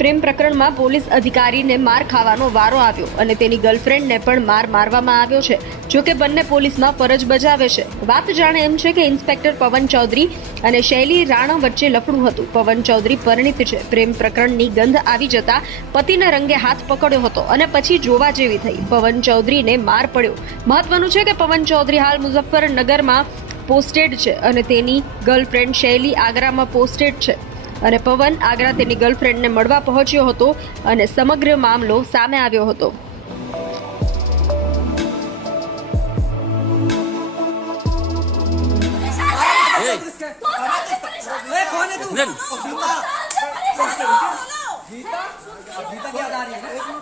પ્રેમ પ્રકરણમાં પોલીસ અધિકારીને માર ખાવાનો વારો આવ્યો અને તેની ગર્લફ્રેન્ડને પણ મારવામાં આવ્યો છે. જો કે બંને પોલીસમાં ફરજ બજાવે છે. વાત જાણે એમ છે કે ઇન્સ્પેક્ટર પવન ચૌધરી અને શૈલી રાણા વચ્ચે લફડું હતું. પવન ચૌધરી પરિણીત છે. પ્રેમ પ્રકરણની ગંધ આવી જતા પતિને રંગે હાથ પકડ્યો હતો અને પછી જોવા જેવી થઈ. પવન ચૌધરીને માર પડ્યો. મહત્વનું છે કે પવન ચૌધરી હાલ મુઝફ્ફરનગરમાં પોસ્ટેડ છે અને તેની ગર્લફ્રેન્ડ શૈલી આગ્રામાં પોસ્ટેડ છે અને પવન આગ્રા તેની ગર્લફ્રેન્ડને મળવા પહોંચ્યો હતો અને સમગ્ર મામલો સામે આવ્યો હતો. गीता क्या जा रही है?